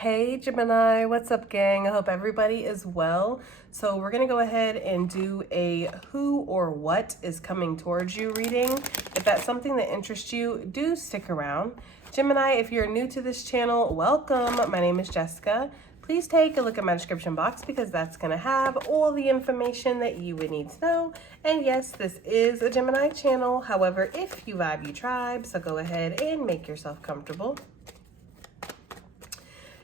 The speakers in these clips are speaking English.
Hey Gemini, what's up gang? I hope everybody is well. So we're going to go ahead and do a who or what is coming towards you reading. If that's something that interests you, do stick around. Gemini, if you're new to this channel, welcome. My name is Jessica. Please take a look at my description box because that's going to have all the information that you would need to know. And yes, this is a Gemini channel. However, if you vibe, you tribe, so go ahead and make yourself comfortable.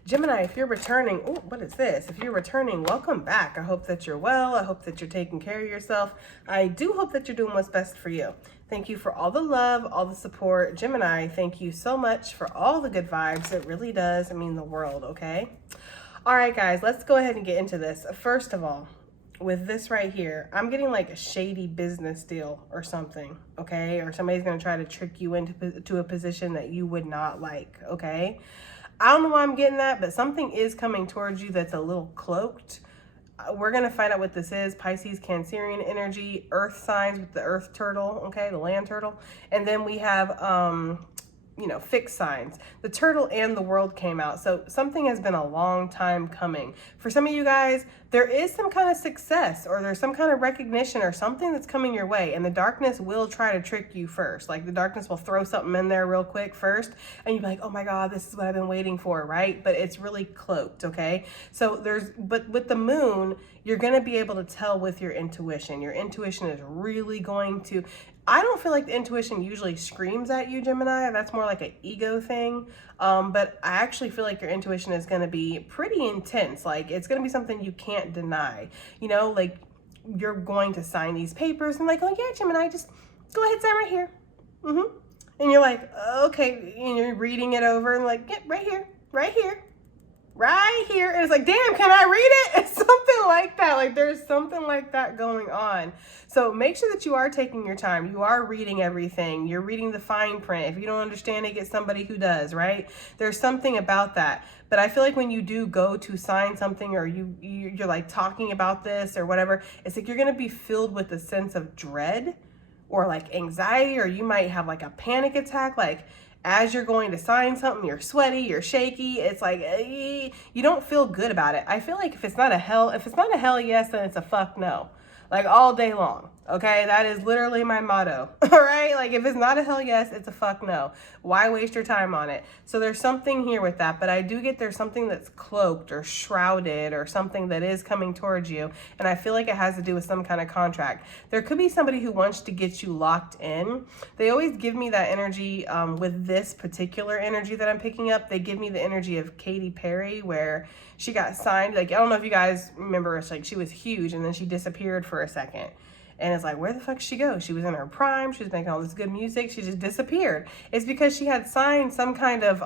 Gemini, if you're returning, oh, what is this? If you're returning, welcome back. I hope that you're well. I hope that you're taking care of yourself. I do hope that you're doing what's best for you. Thank you for all the love, all the support. Gemini, thank you so much for all the good vibes. It really does mean the world, okay? All right, guys, let's go ahead and get into this. First of all, with this right here, I'm getting like a shady business deal or something, okay? Or somebody's going to try to trick you into a position that you would not like, okay? I don't know why I'm getting that, but something is coming towards you that's a little cloaked. We're going to find out what this is. Pisces, Cancerian energy, earth signs with the earth turtle, okay, the land turtle. And then we have, fixed signs. The turtle and the world came out. So something has been a long time coming. For some of you guys, there is some kind of success or there's some kind of recognition or something that's coming your way. And the darkness will try to trick you first. Like the darkness will throw something in there real quick first. And you'll be like, oh my God, this is what I've been waiting for, right? But it's really cloaked, okay? So but with the moon, you're going to be able to tell with your intuition. Your intuition is really going to, I don't feel like the intuition usually screams at you, Gemini. That's more like an ego thing. But I actually feel like your intuition is going to be pretty intense. Like it's going to be something you can't deny. You know, like you're going to sign these papers and like, oh yeah, Gemini, just go ahead, sign right here. And you're like, okay, and you're reading it over and like, yeah, right here, right here. Right here. And it's like, damn, can I read it? It's something like that. Like there's something like that going on. So make sure that you are taking your time. You are reading everything. You're reading the fine print. If you don't understand it, get somebody who does, right? There's something about that. But I feel like when you do go to sign something or you're like talking about this or whatever, it's like you're going to be filled with a sense of dread or like anxiety, or you might have like a panic attack. Like as you're going to sign something, you're sweaty, you're shaky. It's like, you don't feel good about it. I feel like if it's not a hell yes, then it's a fuck no. Like all day long. Okay, that is literally my motto. All right, like if it's not a hell yes, it's a fuck no. Why waste your time on it? So there's something here with that, but I do get there's something that's cloaked or shrouded or something that is coming towards you, and I feel like it has to do with some kind of contract. There could be somebody who wants to get you locked in. They always give me that energy with this particular energy that I'm picking up. They give me the energy of Katy Perry, where she got signed. Like I don't know if you guys remember, it's like she was huge and then she disappeared for a second. And it's like, where the fuck did she go? She was in her prime. She was making all this good music. She just disappeared. It's because she had signed some kind of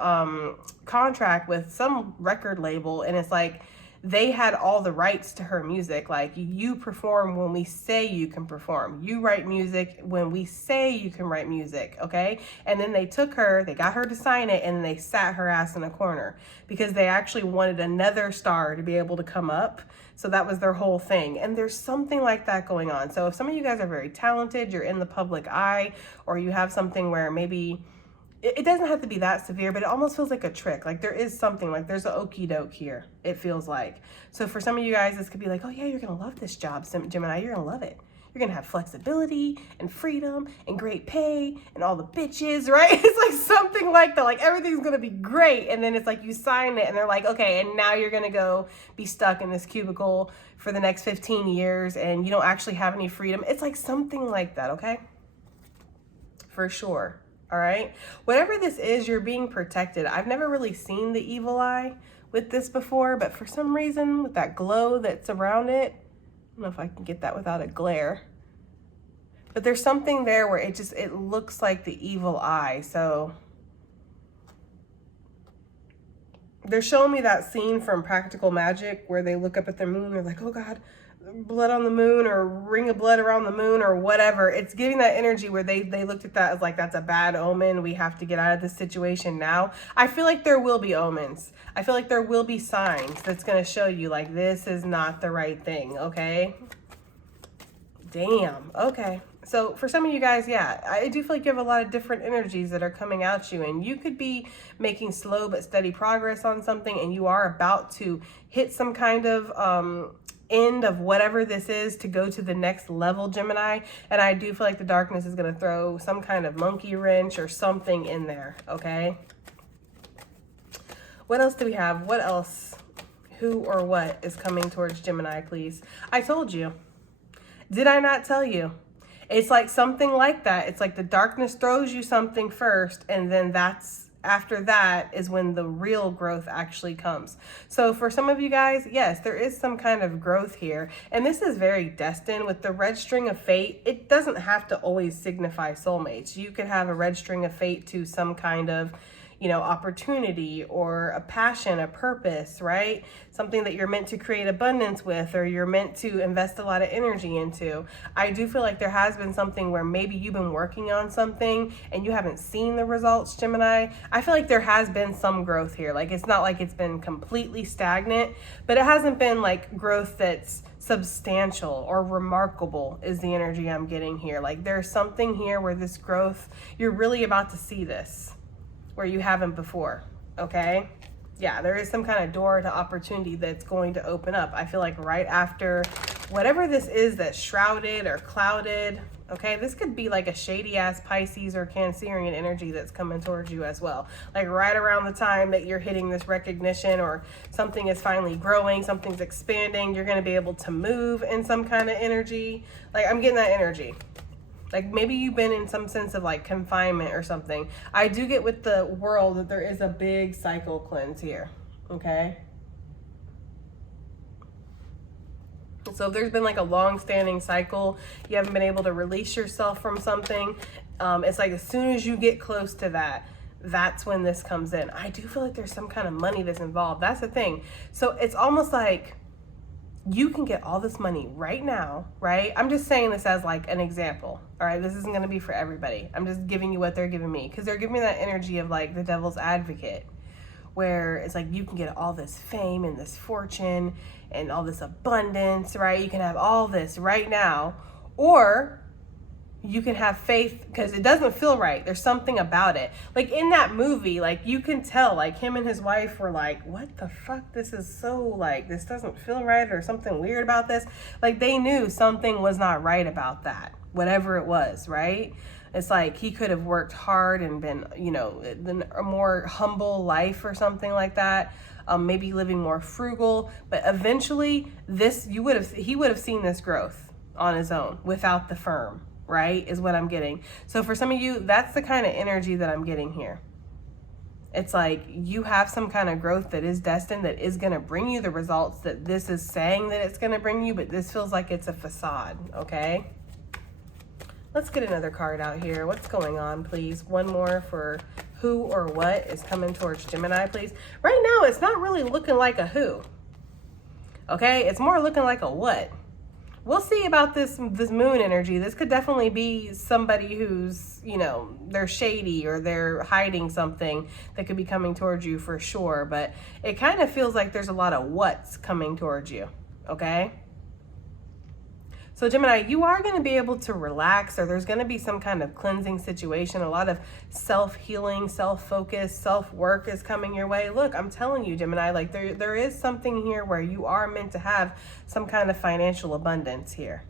contract with some record label. And it's like, they had all the rights to her music. Like you perform when we say you can perform. You write music when we say you can write music, okay? And then they took her, they got her to sign it, and they sat her ass in a corner because they actually wanted another star to be able to come up. So that was their whole thing. And there's something like that going on. So if some of you guys are very talented, you're in the public eye, or you have something where maybe it doesn't have to be that severe, but it almost feels like a trick. Like there is something, like there's an okie doke here, it feels like. So for some of you guys, this could be like, oh yeah, you're going to love this job, Gemini. You're going to love it. You're going to have flexibility and freedom and great pay and all the bitches, right? It's like something like that. Like everything's going to be great. And then it's like you sign it and they're like, okay, and now you're going to go be stuck in this cubicle for the next 15 years and you don't actually have any freedom. It's like something like that, okay? For sure. All right. Whatever this is, you're being protected. I've never really seen the evil eye with this before, but for some reason with that glow that's around it, I don't know if I can get that without a glare, but there's something there where it looks like the evil eye. So they're showing me that scene from Practical Magic where they look up at the moon. They're like, oh God, blood on the moon, or ring of blood around the moon, or whatever. It's giving that energy where they looked at that as like, that's a bad omen. We have to get out of this situation now. I feel like there will be omens. I feel like there will be signs that's going to show you like, this is not the right thing. Okay. Damn. Okay. So for some of you guys, yeah, I do feel like you have a lot of different energies that are coming at you, and you could be making slow but steady progress on something, and you are about to hit some kind of end of whatever this is to go to the next level, Gemini. And I do feel like the darkness is going to throw some kind of monkey wrench or something in there, okay? What else do we have? What else? Who or what is coming towards Gemini, please? I told you. Did I not tell you? It's like something like that. It's like the darkness throws you something first, and then after that is when the real growth actually comes. So for some of you guys, yes, there is some kind of growth here. And this is very destined. With the red string of fate, it doesn't have to always signify soulmates. You could have a red string of fate to some kind of, you know, opportunity or a passion, a purpose, right? Something that you're meant to create abundance with, or you're meant to invest a lot of energy into. I do feel like there has been something where maybe you've been working on something and you haven't seen the results, Gemini. I feel like there has been some growth here. Like, it's not like it's been completely stagnant, but it hasn't been like growth that's substantial or remarkable is the energy I'm getting here. Like, there's something here where this growth, you're really about to see this where you haven't before, okay? Yeah, there is some kind of door to opportunity that's going to open up. I feel like right after whatever this is that's shrouded or clouded, okay? This could be like a shady ass Pisces or Cancerian energy that's coming towards you as well. Like right around the time that you're hitting this recognition, or something is finally growing, something's expanding, you're gonna be able to move in some kind of energy. Like, I'm getting that energy. Like, maybe you've been in some sense of like confinement or something. I do get with the world that there is a big cycle cleanse here, okay? So if there's been like a long-standing cycle, you haven't been able to release yourself from something, it's like as soon as you get close to that, that's when this comes in. I do feel like there's some kind of money that's involved. That's the thing. So it's almost like you can get all this money right now, right? I'm just saying this as like an example, all right? This isn't going to be for everybody. I'm just giving you what they're giving me, because they're giving me that energy of like the devil's advocate, where it's like you can get all this fame and this fortune and all this abundance, right? You can have all this right now, or you can have faith because it doesn't feel right. There's something about it. Like in that movie, like you can tell, like him and his wife were like, what the fuck? This is so like, this doesn't feel right, or something weird about this. Like they knew something was not right about that, whatever it was, right? It's like he could have worked hard and been, you know, a more humble life or something like that. Maybe living more frugal, but eventually he would have seen this growth on his own without the firm. Right, is what I'm getting. So for some of you, that's the kind of energy that I'm getting here. It's like you have some kind of growth that is destined, that is going to bring you the results that this is saying that it's going to bring you, but this feels like it's a facade, okay? Let's get another card out here. What's going on, please? One more for who or what is coming towards Gemini, please. Right now, it's not really looking like a who, okay? It's more looking like a what. We'll see about this moon energy. This could definitely be somebody who's, you know, they're shady or they're hiding something that could be coming towards you for sure. But it kind of feels like there's a lot of what's coming towards you, okay? So Gemini, you are going to be able to relax, or there's going to be some kind of cleansing situation. A lot of self-healing, self-focus, self-work is coming your way. Look, I'm telling you, Gemini, like there is something here where you are meant to have some kind of financial abundance here.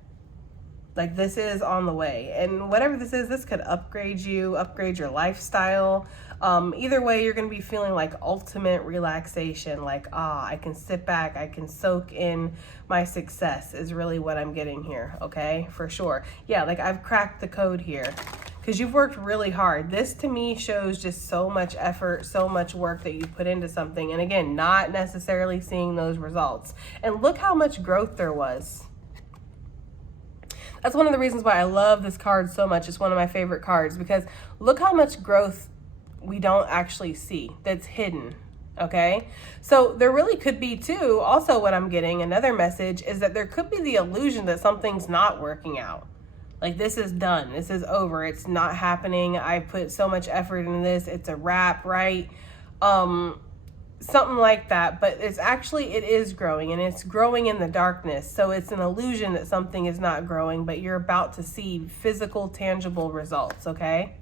Like this is on the way. And whatever this is, this could upgrade you, upgrade your lifestyle. Either way, you're going to be feeling like ultimate relaxation. Like, I can sit back, I can soak in my success is really what I'm getting here. Okay, for sure. Yeah, like I've cracked the code here because you've worked really hard. This to me shows just so much effort, so much work that you put into something. And again, not necessarily seeing those results. And look how much growth there was. That's one of the reasons why I love this card so much. It's one of my favorite cards because look how much growth we don't actually see that's hidden, okay? So there really could be too, also what I'm getting, another message is that there could be the illusion that something's not working out. Like this is done, this is over, it's not happening, I put so much effort into this, it's a wrap, right? something like that, but it's actually, it is growing, and it's growing in the darkness. So it's an illusion that something is not growing, but you're about to see physical, tangible results, okay?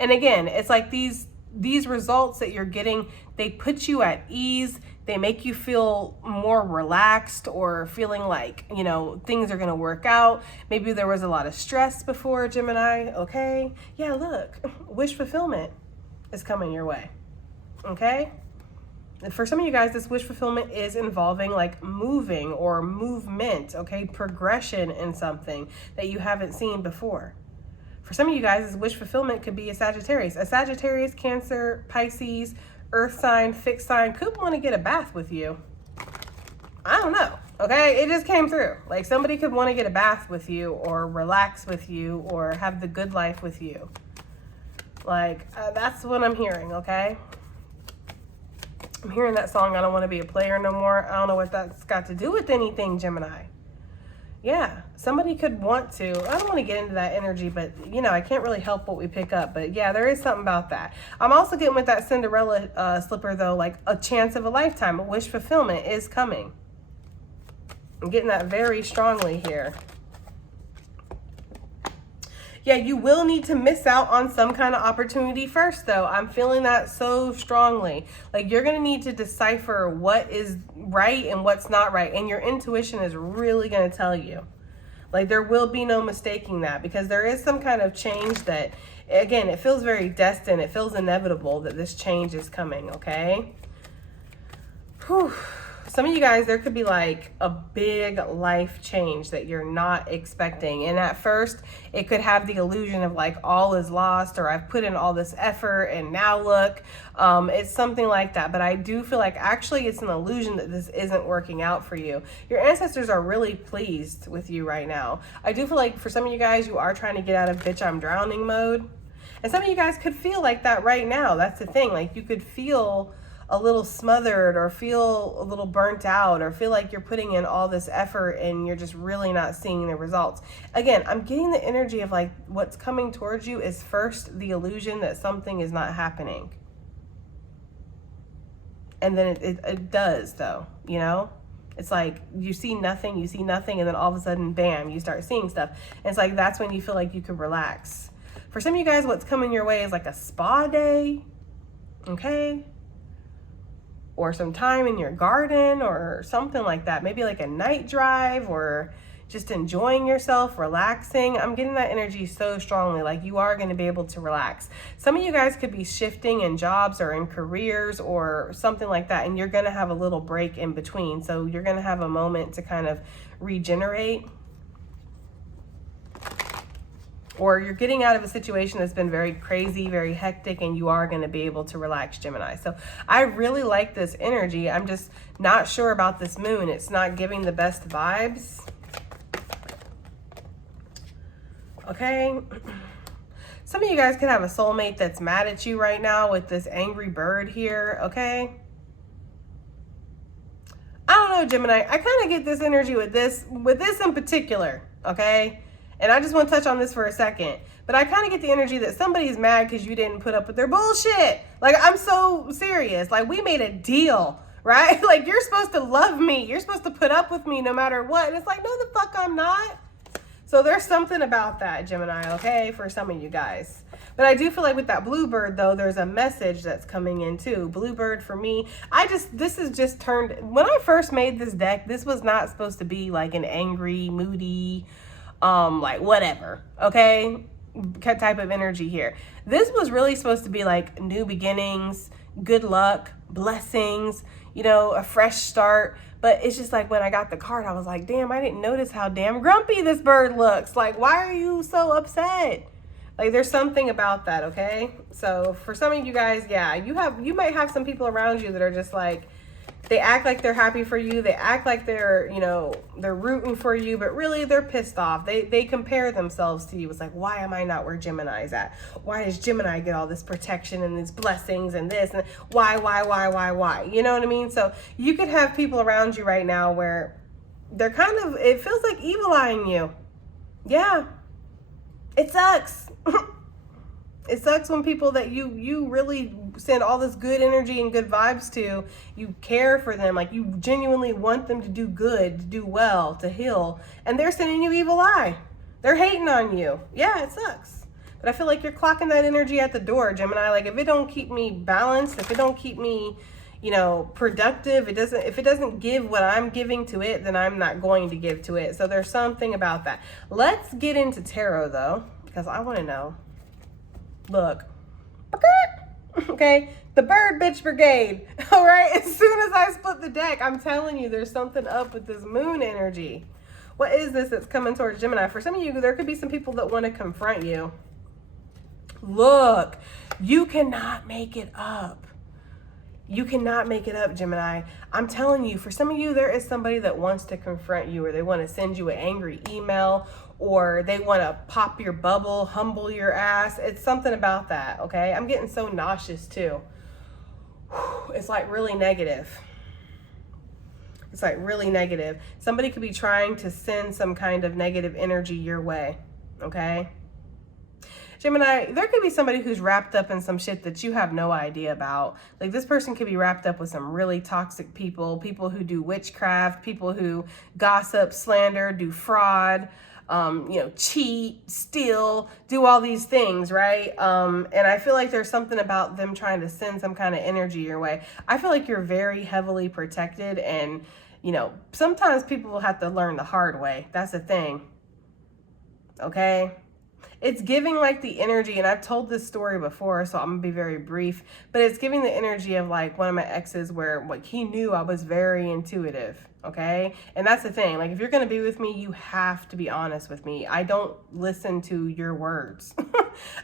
And again, it's like these results that you're getting, they put you at ease. They make you feel more relaxed, or feeling like, you know, things are going to work out. Maybe there was a lot of stress before, Gemini, okay? Yeah, look, wish fulfillment is coming your way, okay? And for some of you guys, this wish fulfillment is involving like moving or movement, okay? Progression in something that you haven't seen before. For some of you guys, this wish fulfillment could be a Sagittarius. A Sagittarius, Cancer, Pisces, Earth sign, fixed sign could want to get a bath with you. I don't know, okay? It just came through. Like somebody could want to get a bath with you, or relax with you, or have the good life with you. Like, that's what I'm hearing, okay? I'm hearing that song, I Don't Want to Be a Player No More. I don't know what that's got to do with anything, Gemini. Yeah, somebody could want to. I don't want to get into that energy, but, you know, I can't really help what we pick up. But, yeah, there is something about that. I'm also getting with that Cinderella slipper, though, like a chance of a lifetime. A wish fulfillment is coming. I'm getting that very strongly here. Yeah, you will need to miss out on some kind of opportunity first, though. I'm feeling that so strongly. Like, you're going to need to decipher what is right and what's not right. And your intuition is really going to tell you. Like, there will be no mistaking that, because there is some kind of change that, again, it feels very destined. It feels inevitable that this change is coming, okay? Whew. Some of you guys, there could be like a big life change that you're not expecting. And at first, it could have the illusion of like all is lost, or I've put in all this effort and now look. It's something like that. But I do feel like actually it's an illusion that this isn't working out for you. Your ancestors are really pleased with you right now. I do feel like for some of you guys, you are trying to get out of bitch, I'm drowning mode. And some of you guys could feel like that right now. That's the thing. Like, you could feel a little smothered, or feel a little burnt out, or feel like you're putting in all this effort and you're just really not seeing the results. Again, I'm getting the energy of like what's coming towards you is first the illusion that something is not happening. And then it does, though, you know? It's like you see nothing, and then all of a sudden, bam, you start seeing stuff. And it's like that's when you feel like you can relax. For some of you guys, what's coming your way is like a spa day, okay? Or some time in your garden or something like that. Maybe like a night drive, or just enjoying yourself, relaxing. I'm getting that energy so strongly. Like, you are going to be able to relax. Some of you guys could be shifting in jobs or in careers or something like that, and you're going to have a little break in between. So you're going to have a moment to kind of regenerate. Or you're getting out of a situation that's been very crazy, very hectic, and you are going to be able to relax, Gemini. So I really like this energy. I'm just not sure about this moon. It's not giving the best vibes. Okay. Some of you guys could have a soulmate that's mad at you right now with this angry bird here, okay? I don't know, Gemini. I kind of get this energy with this in particular, okay? And I just want to touch on this for a second. But I kind of get the energy that somebody's mad because you didn't put up with their bullshit. Like, I'm so serious. Like, we made a deal, right? Like, you're supposed to love me. You're supposed to put up with me no matter what. And it's like, no, the fuck I'm not. So there's something about that, Gemini, okay, for some of you guys. But I do feel like with that bluebird, though, there's a message that's coming in, too. Bluebird, for me, this is just turned... When I first made this deck, this was not supposed to be like an angry, moody... like whatever, okay, type of energy here. This was really supposed to be like new beginnings, good luck, blessings, you know, a fresh start. But it's just like when I got the card, I was like, damn, I didn't notice how damn grumpy this bird looks. Like, why are you so upset? Like, there's something about that, okay? So for some of you guys, yeah, you might have some people around you that are just like, they act like they're happy for you. They act like they're, you know, they're rooting for you, but really they're pissed off. They compare themselves to you. It's like, why am I not where Gemini's at? Why does Gemini get all this protection and these blessings and this? And why? You know what I mean? So you could have people around you right now where they're kind of, it feels like evil-eyeing you. Yeah, it sucks. It sucks when people that you really send all this good energy and good vibes to, you care for them, like you genuinely want them to do good, to do well, to heal, and they're sending you evil eye. They're hating on you. Yeah, it sucks. But I feel like you're clocking that energy at the door, Gemini. Like if it don't keep me balanced, if it don't keep me, you know, productive, if it doesn't give what I'm giving to it, then I'm not going to give to it. So there's something about that. Let's get into tarot though, because I want to know. Look. Okay, the bird bitch brigade. All right, as soon as I split the deck, I'm telling you, there's something up with this moon energy. What is this that's coming towards Gemini? For some of you, there could be some people that want to confront you. Look, you cannot make it up. You cannot make it up, Gemini. I'm telling you, for some of you, there is somebody that wants to confront you, or they want to send you an angry email, or they want to pop your bubble, humble your ass. It's something about that, okay? I'm getting so nauseous too. It's like really negative. It's like really negative. Somebody could be trying to send some kind of negative energy your way, okay? Gemini, there could be somebody who's wrapped up in some shit that you have no idea about. Like this person could be wrapped up with some really toxic people, people who do witchcraft, people who gossip, slander, do fraud, you know, cheat, steal, do all these things, right? And I feel like there's something about them trying to send some kind of energy your way. I feel like you're very heavily protected, and, you know, sometimes people will have to learn the hard way. That's the thing. Okay? It's giving like the energy, and I've told this story before, so I'm gonna be very brief, but it's giving the energy of like one of my exes where like he knew I was very intuitive, okay? And that's the thing, like if you're gonna be with me, you have to be honest with me. I don't listen to your words.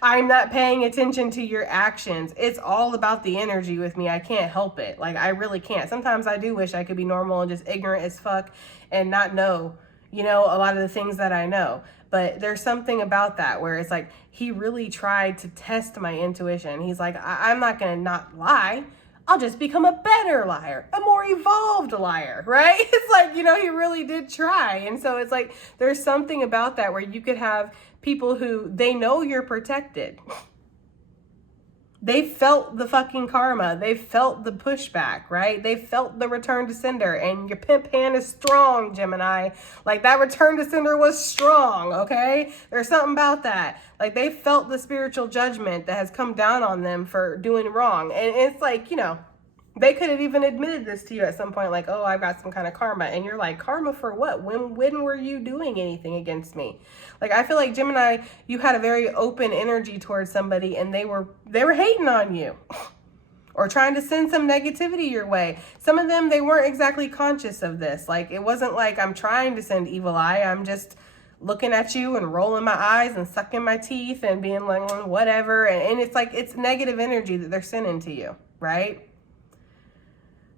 I'm not paying attention to your actions. It's all about the energy with me. I can't help it. Like I really can't. Sometimes I do wish I could be normal and just ignorant as fuck and not know, you know, a lot of the things that I know. But there's something about that where it's like, he really tried to test my intuition. He's like, I'm not going to not lie. I'll just become a better liar, a more evolved liar, right? It's like, you know, he really did try. And so it's like, there's something about that where you could have people who, they know you're protected. They felt the fucking karma. They felt the pushback, right? They felt the return to sender, and your pimp hand is strong, Gemini. Like that return to sender was strong, okay? There's something about that. Like they felt the spiritual judgment that has come down on them for doing wrong. And it's like, you know, they could have even admitted this to you at some point, like, oh, I've got some kind of karma. And you're like, karma for what? When were you doing anything against me? Like, I feel like Gemini, you had a very open energy towards somebody, and they were hating on you or trying to send some negativity your way. Some of them, they weren't exactly conscious of this. Like, it wasn't like I'm trying to send evil eye. I'm just looking at you and rolling my eyes and sucking my teeth and being like, whatever. And it's like, it's negative energy that they're sending to you, right?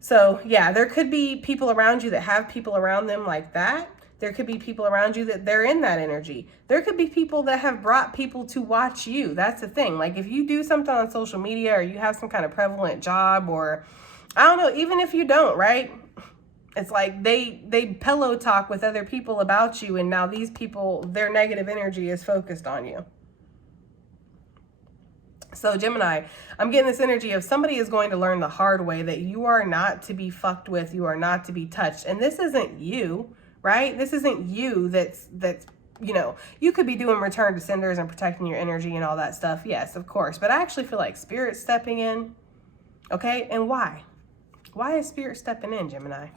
So yeah, there could be people around you that have people around them like that. There could be people around you that they're in that energy. There could be people that have brought people to watch you. That's the thing. Like if you do something on social media, or you have some kind of prevalent job, or I don't know, even if you don't, right? It's like they pillow talk with other people about you, and now these people, their negative energy is focused on you. So Gemini, I'm getting this energy of somebody is going to learn the hard way that you are not to be fucked with. You are not to be touched. And this isn't you, right? This isn't you that's, you know, you could be doing return to senders and protecting your energy and all that stuff. Yes, of course. But I actually feel like Spirit stepping in. Okay. And why? Why is Spirit stepping in, Gemini?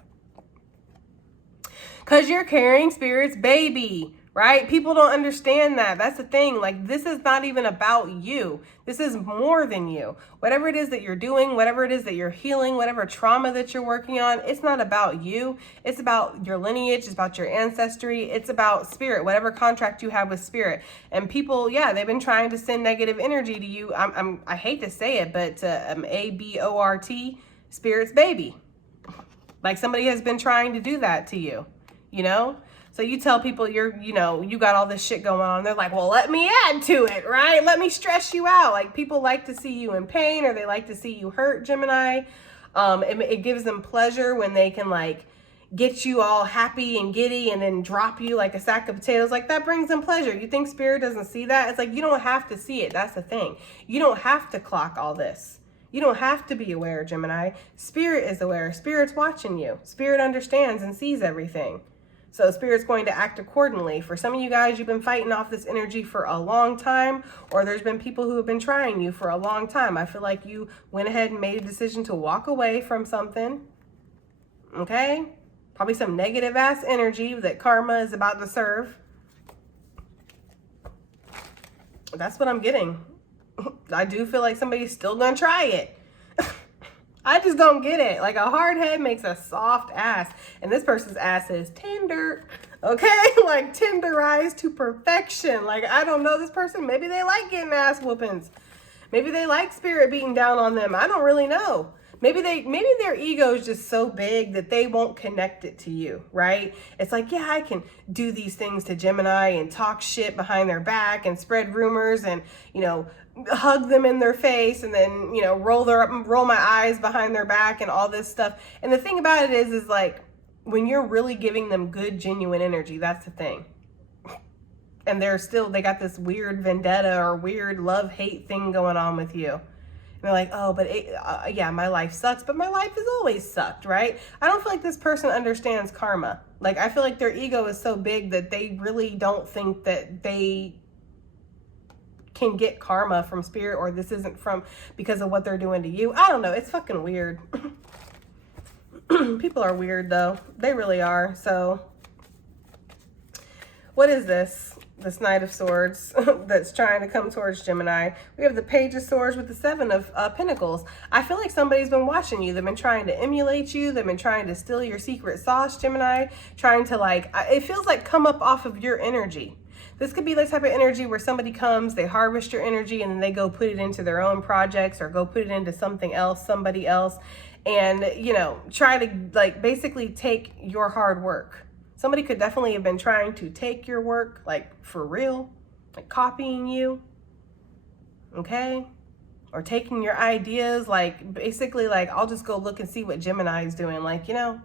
Because you're carrying Spirit's baby. Right? People don't understand that. That's the thing. Like, this is not even about you. This is more than you. Whatever it is that you're doing, whatever it is that you're healing, whatever trauma that you're working on, it's not about you. It's about your lineage. It's about your ancestry. It's about Spirit, whatever contract you have with Spirit. And people, yeah, they've been trying to send negative energy to you. I hate to say it, but ABORT, Spirit's baby. Like somebody has been trying to do that to you, you know? So you tell people you got all this shit going on. They're like, well, let me add to it, right? Let me stress you out. Like people like to see you in pain, or they like to see you hurt, Gemini. It gives them pleasure when they can like get you all happy and giddy and then drop you like a sack of potatoes. Like that brings them pleasure. You think Spirit doesn't see that? It's like, you don't have to see it. That's the thing. You don't have to clock all this. You don't have to be aware, Gemini. Spirit is aware. Spirit's watching you. Spirit understands and sees everything. So Spirit's going to act accordingly. For some of you guys, you've been fighting off this energy for a long time, or there's been people who have been trying you for a long time. I feel like you went ahead and made a decision to walk away from something. Okay? Probably some negative ass energy that karma is about to serve. That's what I'm getting. I do feel like somebody's still gonna try it. I just don't get it. Like, a hard head makes a soft ass, and this person's ass is tender, okay? Like, tenderized to perfection. Like, I don't know this person. Maybe they like getting ass whoopings. Maybe they like Spirit beating down on them. I don't really know. Maybe their ego is just so big that they won't connect it to you, right? It's like, yeah, I can do these things to Gemini and talk shit behind their back and spread rumors and, you know, hug them in their face and then, you know, roll my eyes behind their back and all this stuff. And the thing about it is like, when you're really giving them good, genuine energy, that's the thing. And they got this weird vendetta or weird love-hate thing going on with you. And they're like, oh, but yeah, my life sucks, but my life has always sucked, right? I don't feel like this person understands karma. Like, I feel like their ego is so big that they really don't think that they can get karma from Spirit, or this isn't because of what they're doing to you. I don't know. It's fucking weird. People are weird, though. They really are. So what is this? This Knight of Swords that's trying to come towards Gemini. We have the Page of Swords with the Seven of Pentacles. I feel like somebody's been watching you. They've been trying to emulate you. They've been trying to steal your secret sauce, Gemini. Trying to, like, it feels like come up off of your energy. This could be the type of energy where somebody comes, they harvest your energy, and then they go put it into their own projects or go put it into something else, somebody else, and, you know, try to, like, basically take your hard work. Somebody could definitely have been trying to take your work, like, for real, like copying you, okay? Or taking your ideas, like, basically, like, I'll just go look and see what Gemini is doing, like, you know?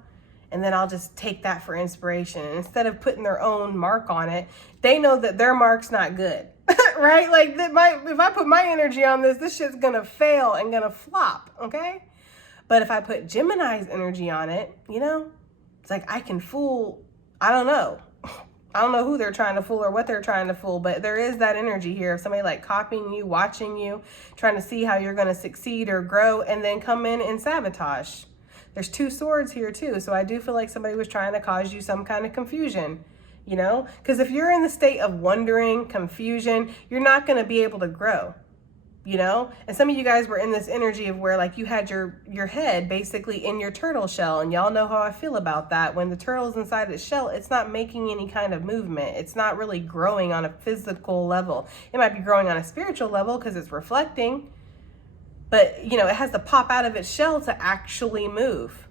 And then I'll just take that for inspiration. And instead of putting their own mark on it, they know that their mark's not good, right? Like, if I put my energy on this shit's gonna fail and gonna flop, okay? But if I put Gemini's energy on it, you know, it's like I can fool, I don't know. I don't know who they're trying to fool or what they're trying to fool, but there is that energy here of somebody like copying you, watching you, trying to see how you're gonna succeed or grow, and then come in and sabotage. There's two swords here too. So I do feel like somebody was trying to cause you some kind of confusion, you know, because if you're in the state of wondering, confusion, you're not going to be able to grow, you know. And some of you guys were in this energy of where, like, you had your head basically in your turtle shell, and y'all know how I feel about that. When the turtle's inside its shell, it's not making any kind of movement. It's not really growing on a physical level. It might be growing on a spiritual level because it's reflecting. But, you know, it has to pop out of its shell to actually move.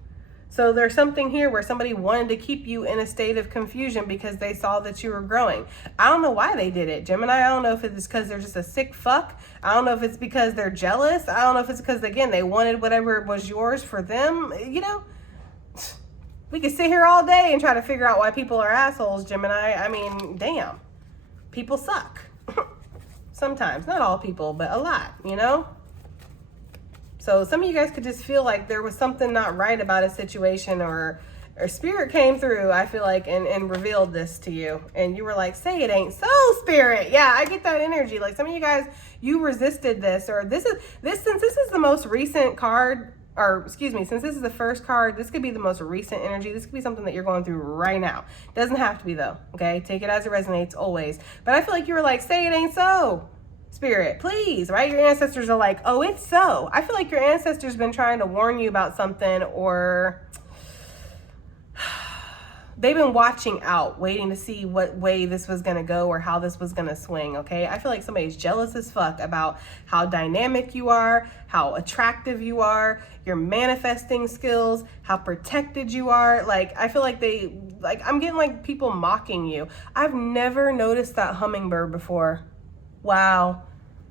So there's something here where somebody wanted to keep you in a state of confusion because they saw that you were growing. I don't know why they did it, Gemini. I don't know if it's because they're just a sick fuck. I don't know if it's because they're jealous. I don't know if it's because, again, they wanted whatever was yours for them. You know, we could sit here all day and try to figure out why people are assholes, Gemini. I mean, damn. People suck. Sometimes. Not all people, but a lot, you know? So some of you guys could just feel like there was something not right about a situation, or Spirit came through, I feel like, and revealed this to you. And you were like, say it ain't so, Spirit. Yeah, I get that energy. Like, some of you guys, you resisted this, or since this is the most recent card, or excuse me, since this is the first card, this could be the most recent energy. This could be something that you're going through right now. Doesn't have to be, though, okay? Take it as it resonates always. But I feel like you were like, say it ain't so, Spirit, please, right? Your ancestors are like, oh, it's so. I feel like your ancestors been trying to warn you about something, or they've been watching out, waiting to see what way this was going to go or how this was going to swing, okay? I feel like somebody's jealous as fuck about how dynamic you are, how attractive you are, your manifesting skills, how protected you are. Like, I feel like I'm getting like people mocking you. I've never noticed that hummingbird before. Wow.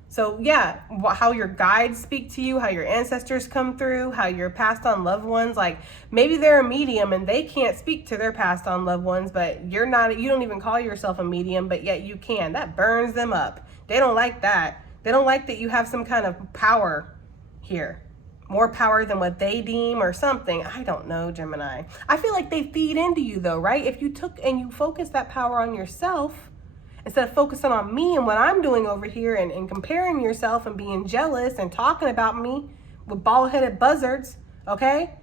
So yeah, how your guides speak to you, how your ancestors come through, how your passed on loved ones, like maybe they're a medium and they can't speak to their passed on loved ones, but you don't even call yourself a medium, but yet you can. That burns them up. They don't like that. They don't like that you have some kind of power here. more power than what they deem or something. I don't know, Gemini. I feel like they feed into you though, right? If you took and you focus that power on yourself, instead of focusing on me and what I'm doing over here and comparing yourself and being jealous and talking about me with bald-headed buzzards, okay?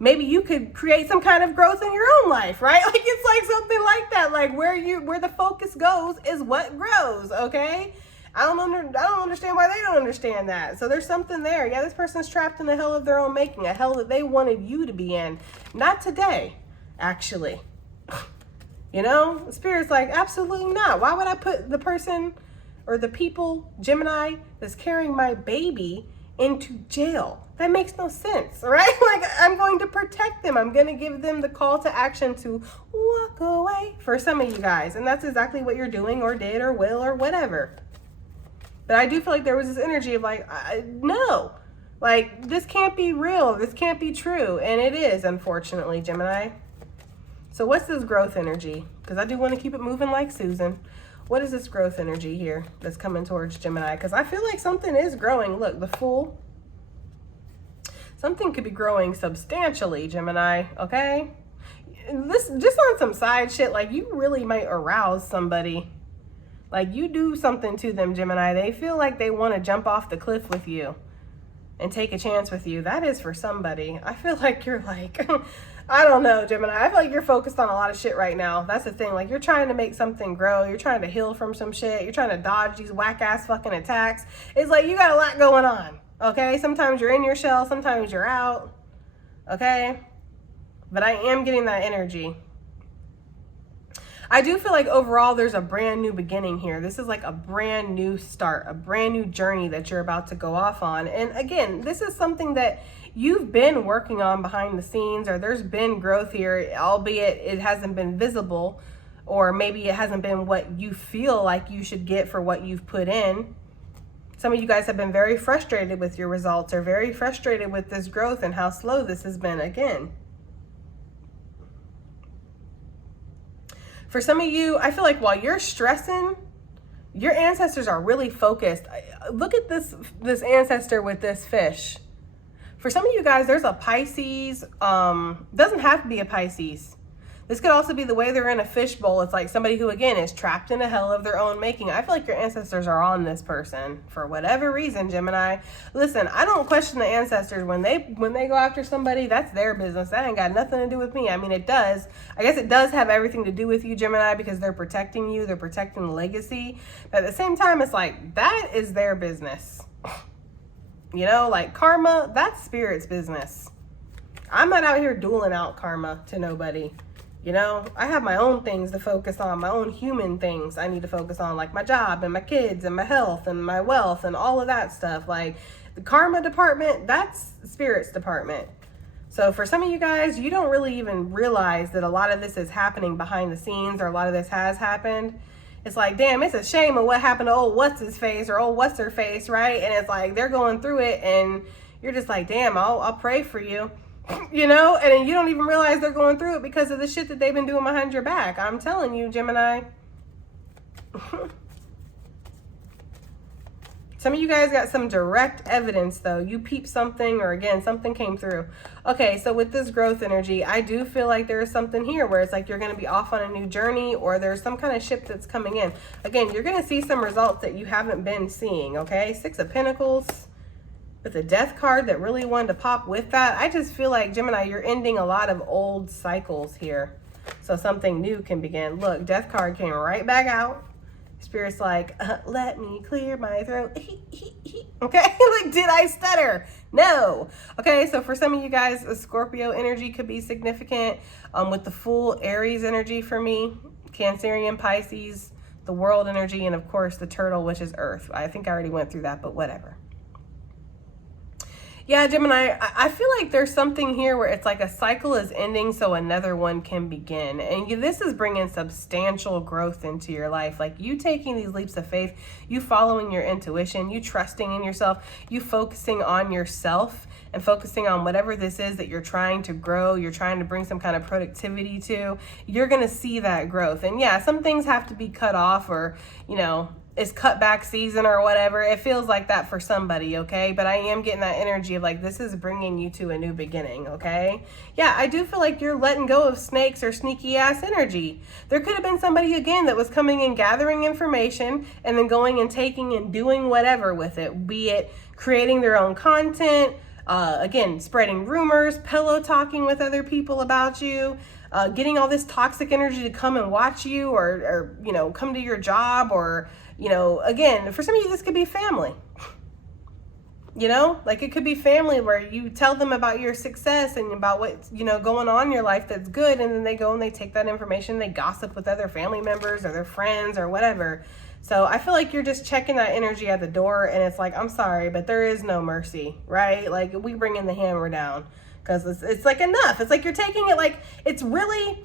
Maybe you could create some kind of growth in your own life, right? Like it's like something like that. Like where the focus goes is what grows, okay? I don't understand why they don't understand that. So there's something there. Yeah, this person's trapped in the hell of their own making, a hell that they wanted you to be in. Not today, actually. You know, Spirit's like, absolutely not. Why would I put the person or the people, Gemini, that's carrying my baby into jail? That makes no sense, right? Like, I'm going to protect them. I'm going to give them the call to action to walk away for some of you guys. And that's exactly what you're doing or did or will or whatever. But I do feel like there was this energy of like, no, like this can't be real. This can't be true. And it is, unfortunately, Gemini. So what's this growth energy? Because I do want to keep it moving like Susan. What is this growth energy here that's coming towards Gemini? Because I feel like something is growing. Look, the Fool. Something could be growing substantially, Gemini, okay? This just on some side shit, like you really might arouse somebody. Like you do something to them, Gemini. They feel like they want to jump off the cliff with you and take a chance with you. That is for somebody. I feel like you're like, I don't know, Gemini. I feel like you're focused on a lot of shit right now. That's the thing. Like you're trying to make something grow. You're trying to heal from some shit. You're trying to dodge these whack ass fucking attacks. It's like you got a lot going on. Okay. Sometimes you're in your shell. Sometimes you're out. Okay. But I am getting that energy. I do feel like overall there's a brand new beginning here. This is like a brand new start, a brand new journey that you're about to go off on. And again, this is something that you've been working on behind the scenes, or there's been growth here, albeit it hasn't been visible, or maybe it hasn't been what you feel like you should get for what you've put in. Some of you guys have been very frustrated with your results, or very frustrated with this growth and how slow this has been again. For some of you, I feel like while you're stressing, your ancestors are really focused. Look at this ancestor with this fish. For some of you guys, there's a Pisces. Doesn't have to be a Pisces. This could also be the way they're in a fishbowl. It's like somebody who, again, is trapped in a hell of their own making. I feel like your ancestors are on this person for whatever reason, Gemini. Listen, I don't question the ancestors. When they go after somebody, that's their business. That ain't got nothing to do with me. I mean, it does. I guess it does have everything to do with you, Gemini, because they're protecting you. They're protecting the legacy. But at the same time, it's like, that is their business. You know, like karma, that's Spirit's business. I'm not out here dueling out karma to nobody. You know, I have my own things to focus on, my own human things I need to focus on, like my job and my kids and my health and my wealth and all of that stuff. Like the karma department, that's Spirit's department. So for some of you guys, you don't really even realize that a lot of this is happening behind the scenes, or a lot of this has happened. It's like, damn, it's a shame of what happened to old what's his face or old what's her face, right? And it's like they're going through it and you're just like, damn, I'll pray for you. You know, and then you don't even realize they're going through it because of the shit that they've been doing behind your back. I'm telling you, Gemini. Some of you guys got some direct evidence, though. You peeped something, or again, something came through. Okay, so with this growth energy, I do feel like there is something here where it's like you're going to be off on a new journey, or there's some kind of ship that's coming in. Again, you're going to see some results that you haven't been seeing, okay? 6 of Pentacles. With the Death card that really wanted to pop with that. I just feel like, Gemini, you're ending a lot of old cycles here. So something new can begin. Look, Death card came right back out. Spirit's like, let me clear my throat. Okay, like, did I stutter? No. Okay, so for some of you guys, a Scorpio energy could be significant. With the Fool, Aries energy for me. Cancerian, Pisces, the World energy, and of course the Turtle, which is Earth. I think I already went through that, but whatever. Yeah, Gemini, I feel like there's something here where it's like a cycle is ending so another one can begin. And this is bringing substantial growth into your life. Like you taking these leaps of faith, you following your intuition, you trusting in yourself, you focusing on yourself and focusing on whatever this is that you're trying to grow, you're trying to bring some kind of productivity to, you're going to see that growth. And yeah, some things have to be cut off, or, you know, it's cutback season or whatever. It feels like that for somebody, okay? But I am getting that energy of like, this is bringing you to a new beginning, okay? Yeah, I do feel like you're letting go of snakes or sneaky ass energy. There could have been somebody again that was coming and gathering information and then going and taking and doing whatever with it, be it creating their own content, again, spreading rumors, pillow talking with other people about you, getting all this toxic energy to come and watch you or you know, come to your job or, you know, again, for some of you, this could be family. You know, like it could be family where you tell them about your success and about what's, you know, going on in your life that's good. And then they go and they take that information, they gossip with other family members or their friends or whatever. So I feel like you're just checking that energy at the door and it's like, I'm sorry, but there is no mercy, right? Like we bring in the hammer down because it's like enough. It's like you're taking it like it's really...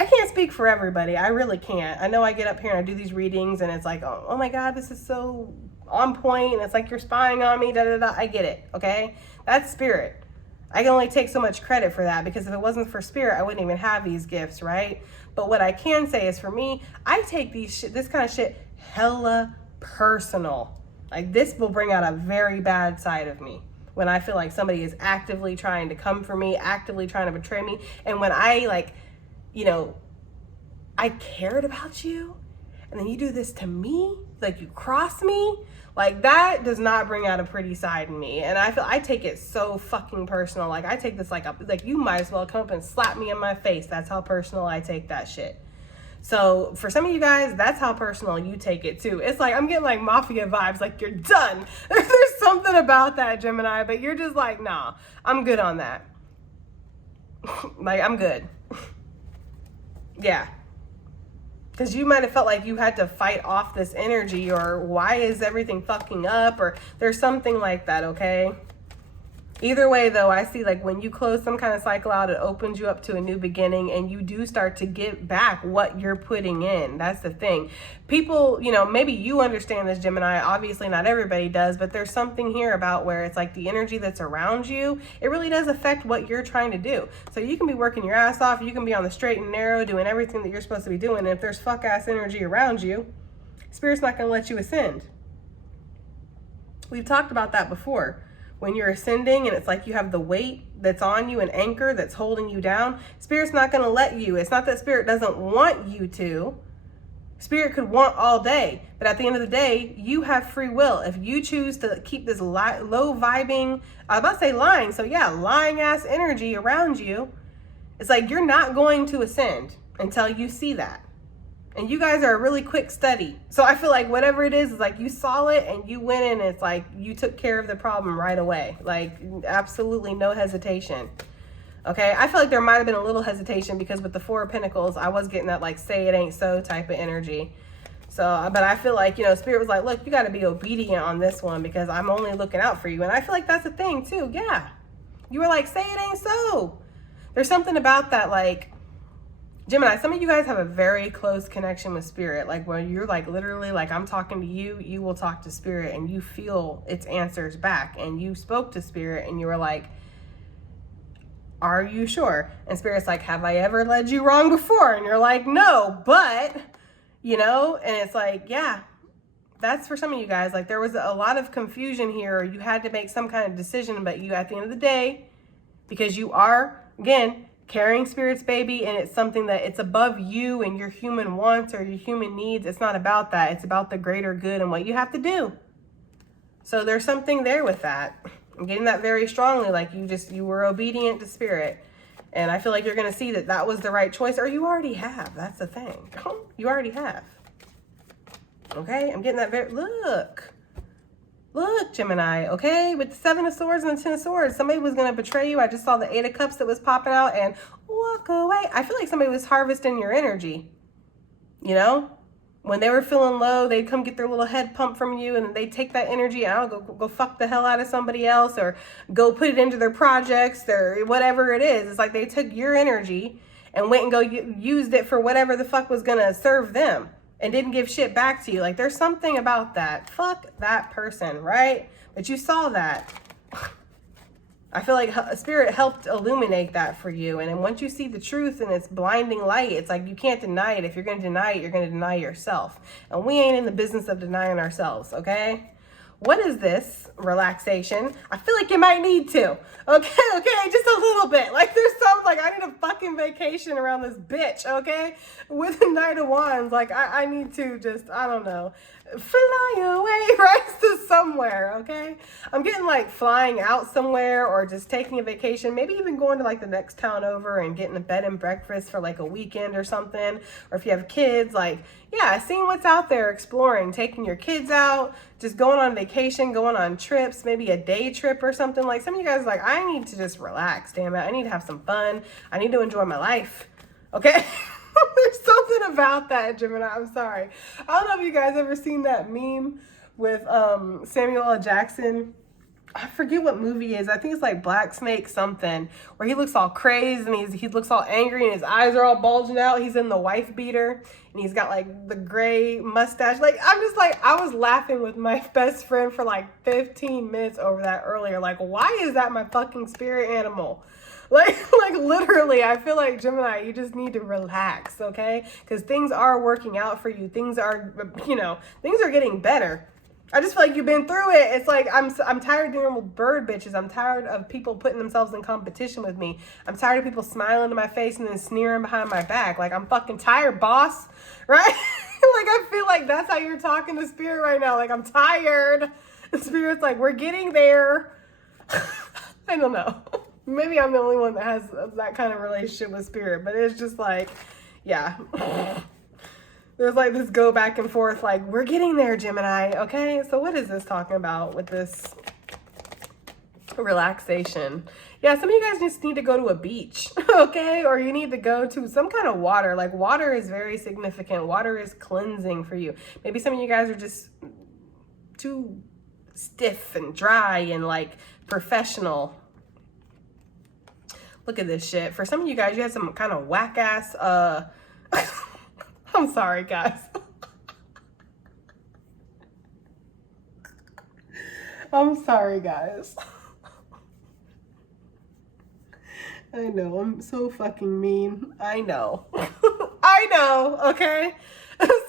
I can't speak for everybody. I really can't. I know I get up here and I do these readings and it's like, oh my God, this is so on point. And it's like you're spying on me, da da da. I get it, okay? That's spirit. I can only take so much credit for that because if it wasn't for spirit, I wouldn't even have these gifts, right? But what I can say is for me, I take this kind of shit hella personal. Like this will bring out a very bad side of me when I feel like somebody is actively trying to come for me, actively trying to betray me. And when I like, you know, I cared about you and then you do this to me, like you cross me, like that does not bring out a pretty side in me. And I feel I take it so fucking personal. Like I take this like you might as well come up and slap me in my face. That's how personal I take that shit. So for some of you guys, that's how personal you take it too. It's like, I'm getting like mafia vibes, like you're done. There's something about that, Gemini, but you're just like, nah, I'm good on that. Like I'm good. Yeah, because you might have felt like you had to fight off this energy or why is everything fucking up or there's something like that, okay? Either way, though, I see like when you close some kind of cycle out, it opens you up to a new beginning and you do start to get back what you're putting in. That's the thing. People, you know, maybe you understand this, Gemini. Obviously, not everybody does, but there's something here about where it's like the energy that's around you, it really does affect what you're trying to do. So you can be working your ass off. You can be on the straight and narrow doing everything that you're supposed to be doing. And if there's fuck ass energy around you, Spirit's not going to let you ascend. We've talked about that before. When you're ascending and it's like you have the weight that's on you, an anchor that's holding you down, Spirit's not going to let you. It's not that Spirit doesn't want you to. Spirit could want all day, but at the end of the day, you have free will. If you choose to keep this low vibing, I was about to say lying, so yeah, lying ass energy around you, it's like you're not going to ascend until you see that. And you guys are a really quick study. So I feel like whatever it is like you saw it and you went in, it's like you took care of the problem right away. Like absolutely no hesitation. Okay, I feel like there might have been a little hesitation because with the Four of Pentacles, I was getting that like say it ain't so type of energy. So, but I feel like, you know, Spirit was like, look, you got to be obedient on this one because I'm only looking out for you. And I feel like that's a thing too. Yeah. You were like, say it ain't so. There's something about that, like, Gemini, some of you guys have a very close connection with Spirit. Like when you're like literally like I'm talking to you, you will talk to Spirit and you feel its answers back. And you spoke to Spirit and you were like, are you sure? And Spirit's like, have I ever led you wrong before? And you're like, no, but, you know, and it's like, yeah, that's for some of you guys. Like there was a lot of confusion here. Or you had to make some kind of decision, but you at the end of the day, because you are, again, carrying Spirit's baby and it's something that it's above you and your human wants or your human needs. It's not about that. It's about the greater good and what you have to do. So there's something there with that. I'm getting that very strongly. Like you were obedient to Spirit. And I feel like you're going to see that that was the right choice or you already have. That's the thing. You already have. Okay. I'm getting that very, Look, Gemini, okay? With the Seven of Swords and the Ten of Swords, somebody was going to betray you. I just saw the Eight of Cups that was popping out and walk away. I feel like somebody was harvesting your energy, you know? When they were feeling low, they'd come get their little head pump from you and they'd take that energy and go fuck the hell out of somebody else or go put it into their projects or whatever it is. It's like they took your energy and went and used it for whatever the fuck was going to serve them. And didn't give shit back to you. Like, there's something about that. Fuck that person, right? But you saw that. I feel like Spirit helped illuminate that for you. And then once you see the truth and it's blinding light, it's like you can't deny it. If you're going to deny it, you're going to deny yourself. And we ain't in the business of denying ourselves, okay? What is this relaxation? I feel like you might need to. Okay, just a little bit. Like there's some, like I need a fucking vacation around this bitch, okay? With the Knight of Wands, like I need to just, I don't know, fly away, right, to somewhere, okay? I'm getting like flying out somewhere or just taking a vacation, maybe even going to like the next town over and getting a bed and breakfast for like a weekend or something. Or if you have kids, like, yeah, seeing what's out there, exploring, taking your kids out, just going on vacation, going on trips, maybe a day trip or something. Like some of you guys are like, I need to just relax, damn it. I need to have some fun. I need to enjoy my life, okay? There's something about that, Gemini. I'm sorry. I don't know if you guys ever seen that meme with Samuel L. Jackson. I forget what movie it is. I think it's like Black Snake something, where he looks all crazed and he looks all angry and his eyes are all bulging out. He's in the wife beater and he's got like the gray mustache. Like I'm just like, I was laughing with my best friend for like 15 minutes over that earlier. Like, why is that my fucking spirit animal? Like literally, I feel like Gemini, you just need to relax, okay? Because things are working out for you. Things are, things are getting better. I just feel like you've been through it. It's like, I'm tired of dealing with bird bitches. I'm tired of people putting themselves in competition with me. I'm tired of people smiling to my face and then sneering behind my back. Like, I'm fucking tired, boss, right? Like, I feel like that's how you're talking to Spirit right now. Like, I'm tired. And Spirit's like, we're getting there. I don't know. Maybe I'm the only one that has that kind of relationship with Spirit, but it's just like, yeah. There's like this go back and forth, like, we're getting there, Gemini, okay? So what is this talking about with this relaxation? Yeah, some of you guys just need to go to a beach, okay? Or you need to go to some kind of water. Like, water is very significant. Water is cleansing for you. Maybe some of you guys are just too stiff and dry and, like, professional. Look at this shit. For some of you guys, you had some kind of whack-ass, I'm sorry, guys. I'm sorry, guys. I know, I'm so fucking mean. I know. I know, okay?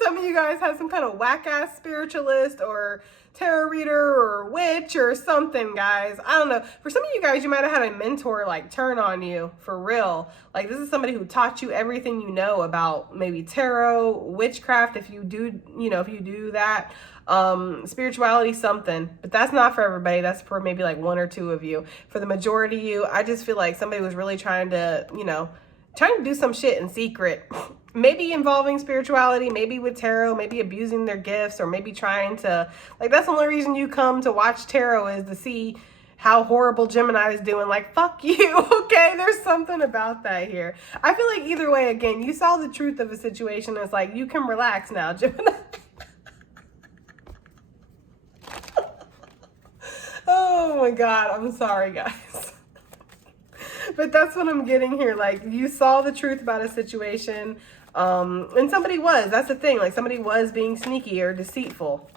Some of you guys have some kind of whack-ass spiritualist or tarot reader or witch or something, guys. I don't know. For some of you guys, you might have had a mentor like turn on you for real. Like this is somebody who taught you everything you know about maybe tarot, witchcraft, if you do, if you do that, spirituality, something. But that's not for everybody. That's for maybe like one or two of you. For the majority of you, I just feel like somebody was really trying to, trying to do some shit in secret. Maybe involving spirituality, maybe with tarot, maybe abusing their gifts, or maybe trying to, like, that's the only reason you come to watch tarot is to see how horrible Gemini is doing. Like, fuck you, okay? There's something about that here. I feel like either way, again, you saw the truth of a situation. It's like, you can relax now, Gemini. Oh my God, I'm sorry, guys. But that's what I'm getting here. Like, you saw the truth about a situation. And somebody was, that's the thing, like somebody was being sneaky or deceitful.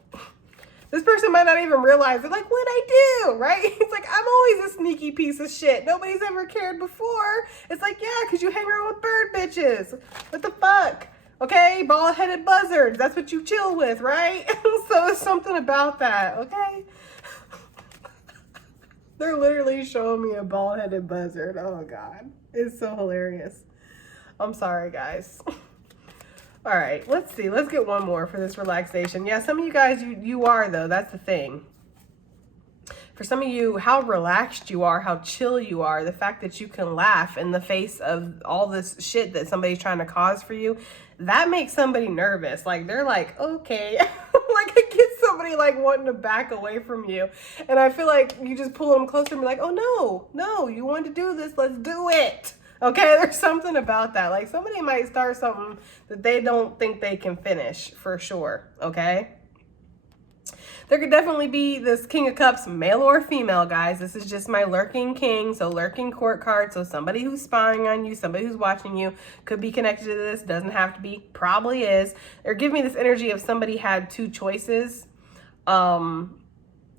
This person might not even realize, they're like, what'd I do, right? It's like, I'm always a sneaky piece of shit. Nobody's ever cared before. It's like, yeah, because you hang around with bird bitches. What the fuck? Okay, bald-headed buzzards, that's what you chill with, right? So it's something about that, okay? They're literally showing me a bald-headed buzzard. Oh God, it's so hilarious. I'm sorry, guys. All right, let's see. Let's get one more for this relaxation. Yeah, some of you guys, you are, though. That's the thing. For some of you, how relaxed you are, how chill you are, the fact that you can laugh in the face of all this shit that somebody's trying to cause for you, that makes somebody nervous. Like, they're like, okay. Like, it gets somebody, like, wanting to back away from you. And I feel like you just pull them closer and be like, oh, no, you want to do this. Let's do it. Okay, there's something about that. Like, somebody might start something that they don't think they can finish, for sure, okay? There could definitely be this King of Cups, male or female, guys. This is just my lurking king, so lurking court card. So somebody who's spying on you, somebody who's watching you, could be connected to this. Doesn't have to be, probably is. They're giving me this energy of somebody had two choices.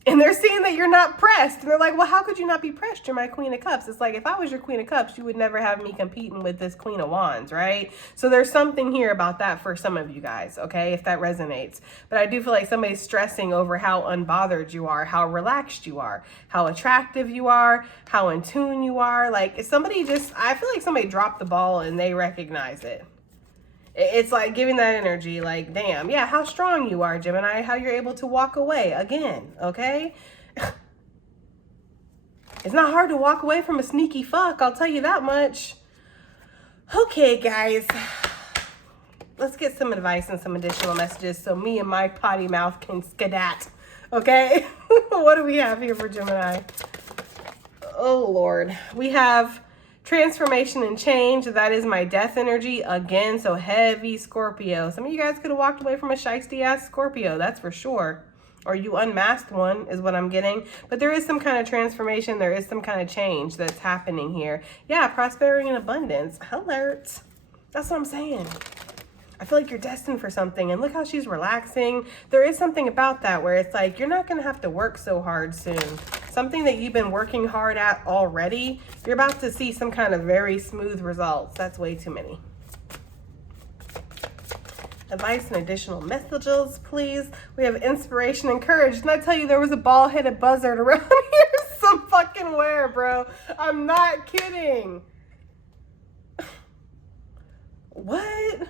And they're seeing that you're not pressed. And they're like, well, how could you not be pressed? You're my Queen of Cups. It's like, if I was your Queen of Cups, you would never have me competing with this Queen of Wands, right? So there's something here about that for some of you guys, okay, if that resonates. But I do feel like somebody's stressing over how unbothered you are, how relaxed you are, how attractive you are, how in tune you are. Like, somebody just, I feel like somebody dropped the ball and they recognize it. It's like giving that energy, like, damn, yeah, how strong you are, Gemini, how you're able to walk away again, okay? It's not hard to walk away from a sneaky fuck, I'll tell you that much. Okay, guys, let's get some advice and some additional messages so me and my potty mouth can skedat, okay? What do we have here for Gemini? Oh, Lord. We have transformation and change. That is my death energy again. So heavy Scorpio. Some of you guys could have walked away from a shiesty ass Scorpio. That's for sure. Or you unmasked one is what I'm getting. But there is some kind of transformation. There is some kind of change that's happening here. Yeah, prosperity and abundance. Alert. That's what I'm saying. I feel like you're destined for something. And look how she's relaxing. There is something about that where it's like, you're not going to have to work so hard soon. Something that you've been working hard at already, you're about to see some kind of very smooth results. That's way too many. Advice and additional messages, please. We have inspiration and courage. Didn't I tell you there was a ball-headed buzzard around here some fucking where, bro? I'm not kidding. What?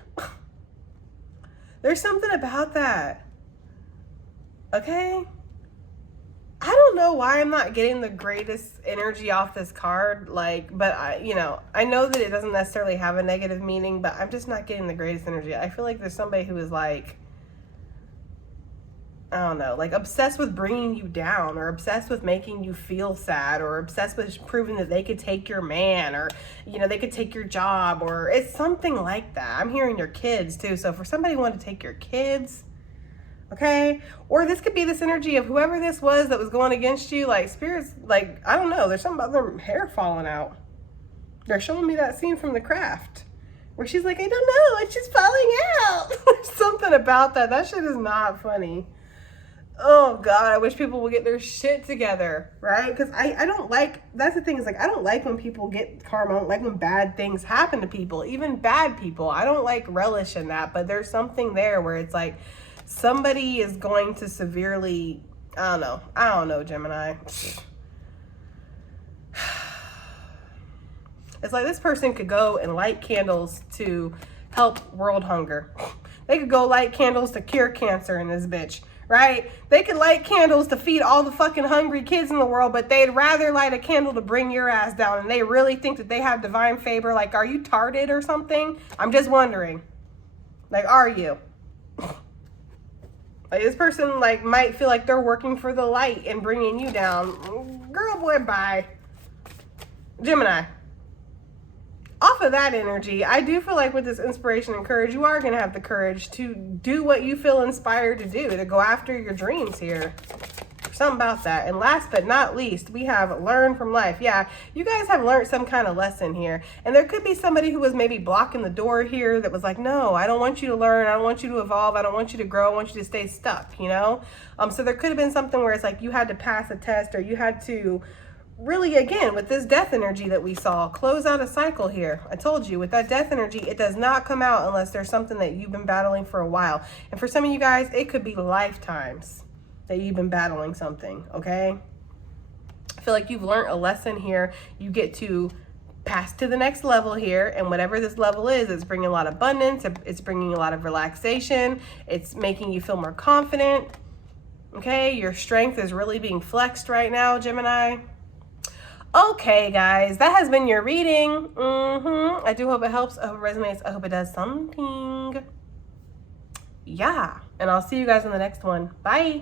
There's something about that. Okay? I don't know why I'm not getting the greatest energy off this card, like, but I know that it doesn't necessarily have a negative meaning, but I'm just not getting the greatest energy. I feel like there's somebody who is like, I don't know, like obsessed with bringing you down, or obsessed with making you feel sad, or obsessed with proving that they could take your man, or, they could take your job, or it's something like that. I'm hearing your kids too. So for somebody who wanted to take your kids, okay, or this could be this energy of whoever this was that was going against you, like spirits, like, I don't know, there's something about their hair falling out. They're showing me that scene from The Craft where she's like, I don't know, it's just falling out. There's something about that. That shit is not funny. Oh God, I wish people would get their shit together, right? Because I don't like, that's the thing, is like, I don't like when people get karma. I don't like when bad things happen to people, even bad people. I don't like relish in that, but there's something there where it's like, somebody is going to severely, I don't know, Gemini. It's like this person could go and light candles to help world hunger. They could go light candles to cure cancer in this bitch, right? They could light candles to feed all the fucking hungry kids in the world, but they'd rather light a candle to bring your ass down, and they really think that they have divine favor. Like, are you tarded or something? I'm just wondering. Like, are you? Like, this person, like, might feel like they're working for the light and bringing you down. Girl, boy, bye. Gemini. Off of that energy, I do feel like with this inspiration and courage, you are going to have the courage to do what you feel inspired to do, to go after your dreams here. Something about that. And last but not least, we have learn from life. Yeah, you guys have learned some kind of lesson here. And there could be somebody who was maybe blocking the door here that was like, no, I don't want you to learn. I don't want you to evolve. I don't want you to grow. I want you to stay stuck, So there could have been something where it's like you had to pass a test, or you had to really, again, with this death energy that we saw, close out a cycle here. I told you, with that death energy, it does not come out unless there's something that you've been battling for a while. And for some of you guys, it could be lifetimes that you've been battling something, okay? I feel like you've learned a lesson here. You get to pass to the next level here, and whatever this level is, it's bringing a lot of abundance, it's bringing a lot of relaxation, it's making you feel more confident, okay? Your strength is really being flexed right now, Gemini. Okay, guys, that has been your reading. I do hope it helps. I hope it resonates. I hope it does something. Yeah, and I'll see you guys in the next one. Bye.